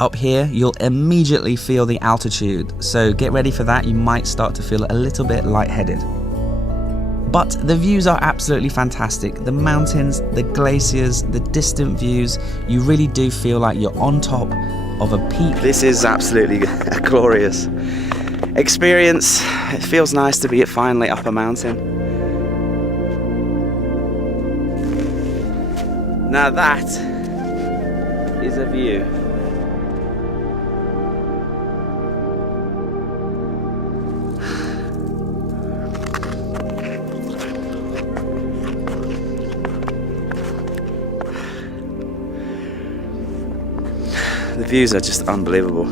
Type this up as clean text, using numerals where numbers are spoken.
Up here, you'll immediately feel the altitude, so get ready for that. You might start to feel a little bit lightheaded. But the views are absolutely fantastic. The mountains, the glaciers, the distant views, you really do feel like you're on top of a peak. This is absolutely a glorious experience. It feels nice to be finally up a mountain. Now that is a view. The views are just unbelievable.